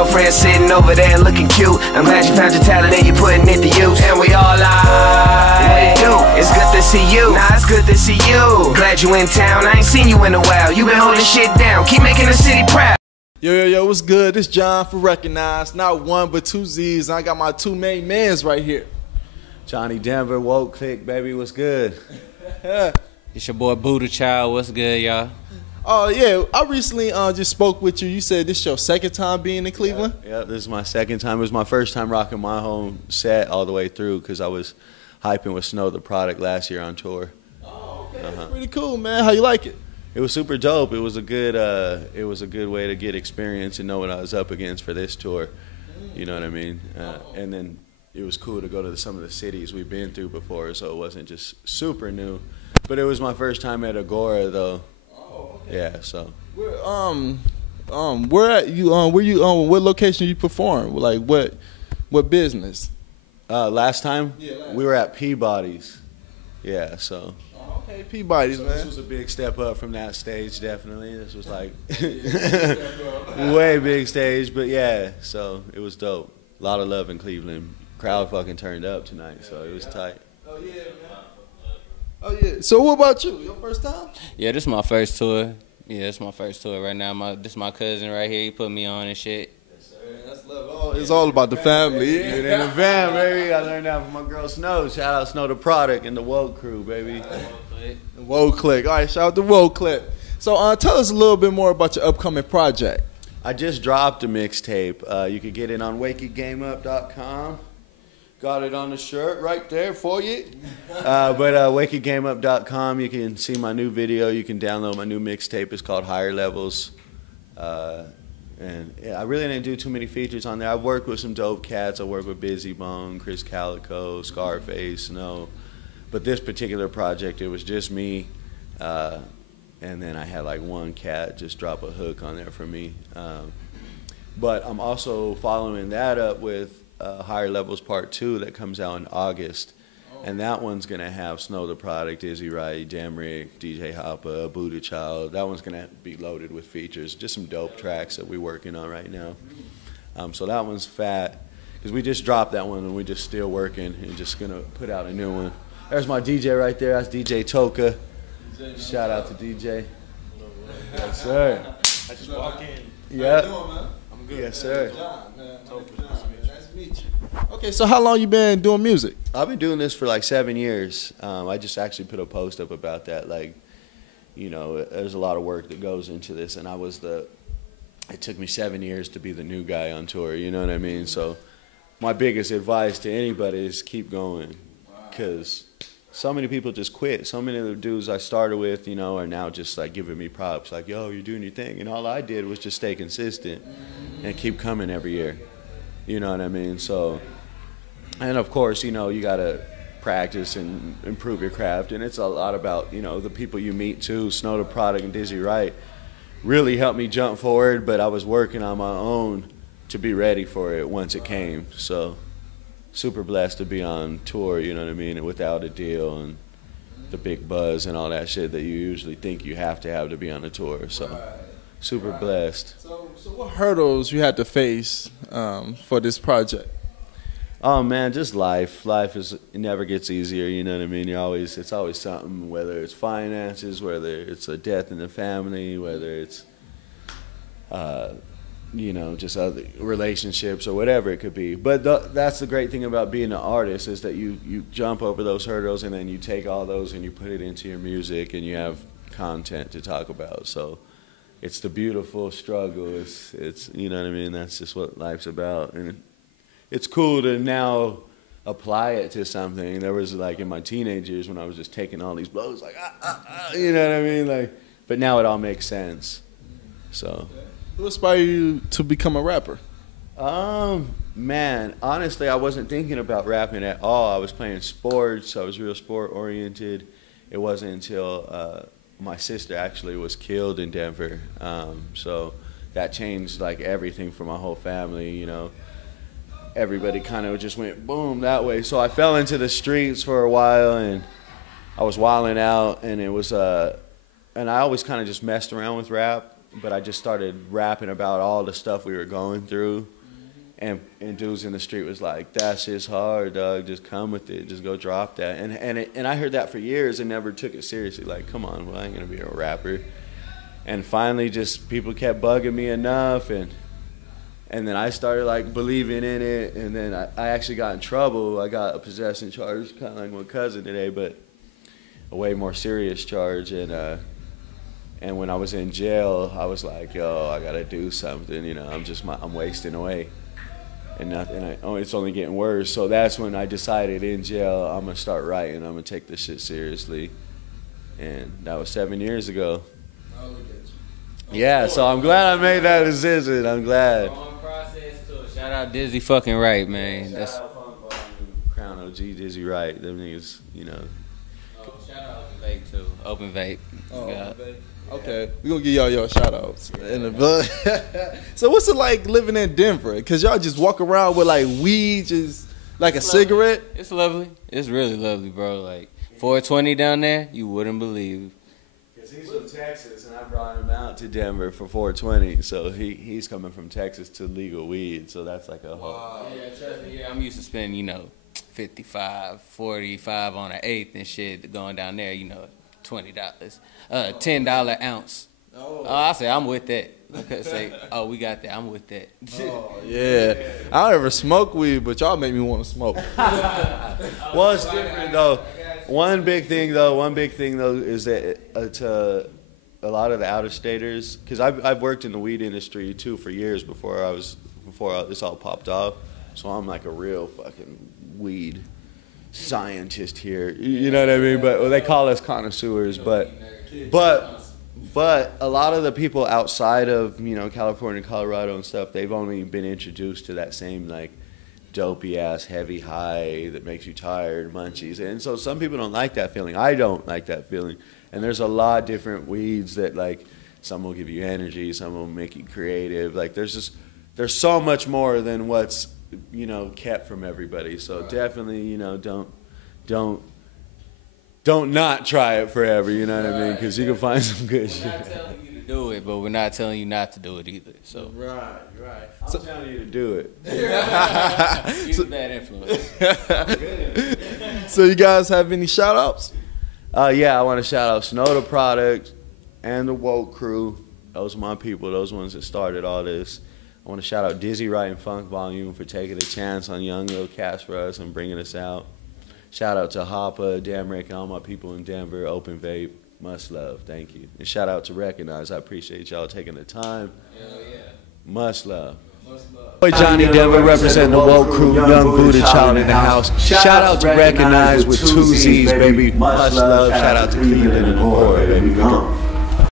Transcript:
girlfriend sitting over there looking cute. I'm glad you found your talent and you're putting it to use. And we all like, what it do? It's good to see you. Nah, it's good to see you. Glad you in town. I ain't seen you in a while. You been holding shit down. Keep making the city proud. Yo, what's good? This John for Recognize. Not one, but two Z's. And I got my two main mans right here. Jahni Denver, woke click, baby, what's good? It's your boy Buddha Child. What's good, y'all? Oh, yeah. I recently just spoke with you. You said this is your second time being in Cleveland? Yeah, this is my second time. It was my first time rocking my home set all the way through because I was hyping with Snow the Product last year on tour. Oh, okay. That's pretty cool, man. How you like it? It was super dope. It was a good way to get experience and know what I was up against for this tour. You know what I mean? And then it was cool to go to some of the cities we've been through before, so it wasn't just super new. But it was my first time at Agora, though. Oh, okay. Yeah, so. What location you perform? Like what business? Last time? Yeah, we were at Peabody's. Yeah, so. Okay, Peabody's, man. This was a big step up from that stage, definitely. This was like way big stage, but yeah, so it was dope. A lot of love in Cleveland. Crowd fucking turned up tonight, so it was tight. Oh, yeah, man. Oh, yeah. So what about you? Your first time? Yeah, this is my first tour. Yeah, this is my first tour right now. This is my cousin right here. He put me on and shit. Yes, sir. That's love. It's all about the family. Yeah. In the van, baby. I learned that from my girl Snow. Shout out Snow the Product and the Woke crew, baby. Woke Click. All right, shout out to Woke Click. So tell us a little bit more about your upcoming project. I just dropped a mixtape. You can get it on WakeItGameUp.com. Got it on the shirt right there for you. But WakeItGameUp.com, you can see my new video. You can download my new mixtape. It's called Higher Levels. And yeah, I really didn't do too many features on there. I've worked with some dope cats. I worked with Busy Bone, Chris Calico, Scarface, Snow. But this particular project, it was just me. And then I had like one cat just drop a hook on there for me. But I'm also following that up with Higher Levels Part 2 that comes out in August. And that one's going to have Snow the Product, Izzy Wright, Jamrick, DJ Hoppa, Buddha Child. That one's going to be loaded with features. Just some dope tracks that we're working on right now. So that one's fat. Because we just dropped that one and we're just still working and just going to put out a new one. There's my DJ right there. That's DJ Toka. Shout out to DJ. Yes, sir. I just walk in. Yeah. How you doing, man? I'm good. Yes, sir. Nice to meet you. Okay, so how long you been doing music? I've been doing this for like 7 years. I just actually put a post up about that. Like, you know, there's a lot of work that goes into this, and it took me 7 years to be the new guy on tour, you know what I mean? So my biggest advice to anybody is keep going, because so many people just quit. So many of the dudes I started with, you know, are now just like giving me props, like, yo, you're doing your thing. And all I did was just stay consistent and keep coming every year. You know what I mean? So, and of course, you know, you got to practice and improve your craft. And it's a lot about, you know, the people you meet too. Snow the Product and Dizzy Wright really helped me jump forward, but I was working on my own to be ready for it once it came. So super blessed to be on tour, you know what I mean, and without a deal and the big buzz and all that shit that you usually think you have to be on a tour. So super blessed. So what hurdles you had to face for this project? Oh man, just life. It never gets easier, you know what I mean? It's always something, whether it's finances, whether it's a death in the family, whether it's you know, just other relationships or whatever it could be. But that's the great thing about being an artist, is that you jump over those hurdles and then you take all those and you put it into your music and you have content to talk about. So it's the beautiful struggle. It's you know what I mean? That's just what life's about. And it's cool to now apply it to something. There was like in my teenage years when I was just taking all these blows, like, you know what I mean? Like, but now it all makes sense. So. Who inspired you to become a rapper? Man, honestly, I wasn't thinking about rapping at all. I was playing sports. I was real sport oriented. It wasn't until my sister actually was killed in Denver. So that changed like everything for my whole family, you know. Everybody kind of just went boom that way. So I fell into the streets for a while and I was wilding out, and it was and I always kind of just messed around with rap. but I just started rapping about all the stuff we were going through. And dudes in the street was like, that shit's hard, dog. Just come with it. Just go drop that. And I heard that for years and never took it seriously. Like, come on, well, I ain't going to be a rapper. And finally, just people kept bugging me enough. And then I started, like, believing in it. And then I actually got in trouble. I got a possession charge, kind of like my cousin today, but a way more serious charge. And when I was in jail, I was like, yo, I got to do something. You know, I'm wasting away. And it's only getting worse. So that's when I decided in jail, I'm going to start writing. I'm going to take this shit seriously. And that was 7 years ago. Yeah, so I'm glad I made that decision. I'm glad. Shout out Dizzy fucking Right, man. Shout out Crown OG, Dizzy Right. Them niggas, you know. Shout out Open Vape, too. Open Vape. Oh, okay, we're going to give y'all your shout-outs. So what's it like living in Denver? Because y'all just walk around with, like, weed, just like a cigarette? It's lovely. It's really lovely, bro. Like, 420 down there, you wouldn't believe. Because he's from Texas, and I brought him out to Denver for 420. So he's coming from Texas to legal weed. So that's like a whole... Wow. Yeah, trust me. Yeah, I'm used to spending, you know, 55, 45 on an eighth and shit going down there, you know. $20, $10 ounce. Oh, I say I'm with that. I could say, oh, we got that. I'm with that. Oh, yeah. I don't ever smoke weed, but y'all make me want to smoke. Well, it's different though. One big thing though is that to a lot of the out-of-staters, because I've worked in the weed industry too for years before this all popped off. So I'm like a real fucking weed scientist here, you know what I mean? But they call us connoisseurs. But a lot of the people outside of, you know, California, Colorado, and stuff, they've only been introduced to that same like dopey ass heavy high that makes you tired, munchies, and so some people don't like that feeling. I don't like that feeling. And there's a lot of different weeds that like some will give you energy, some will make you creative. Like there's so much more than what's, you know, kept from everybody. So definitely, you know, don't not try it forever, you know what I mean? Because you can find some good shit. We're not telling you to do it, but we're not telling you not to do it either. So Right. I'm telling you to do it. He's a bad influence. So you guys have any shout outs? Yeah, I want to shout out Snow the Product and the Woke Crew. Those are my people, those ones that started all this. I want to shout out Dizzy Right and Funk Volume for taking a chance on young little cats for us and bringing us out. Shout out to Hoppa, Damn Rick, and all my people in Denver, Open Vape, much love, thank you. And shout out to Recognize, I appreciate y'all taking the time. Hell yeah. Much love. Boy, Jahni Denver representing the Woke Crew, young Buddha child in the house. Shout out to Recognize with 2 Z's, baby. Much love. Shout out to Cleveland and Corey, baby. Come on.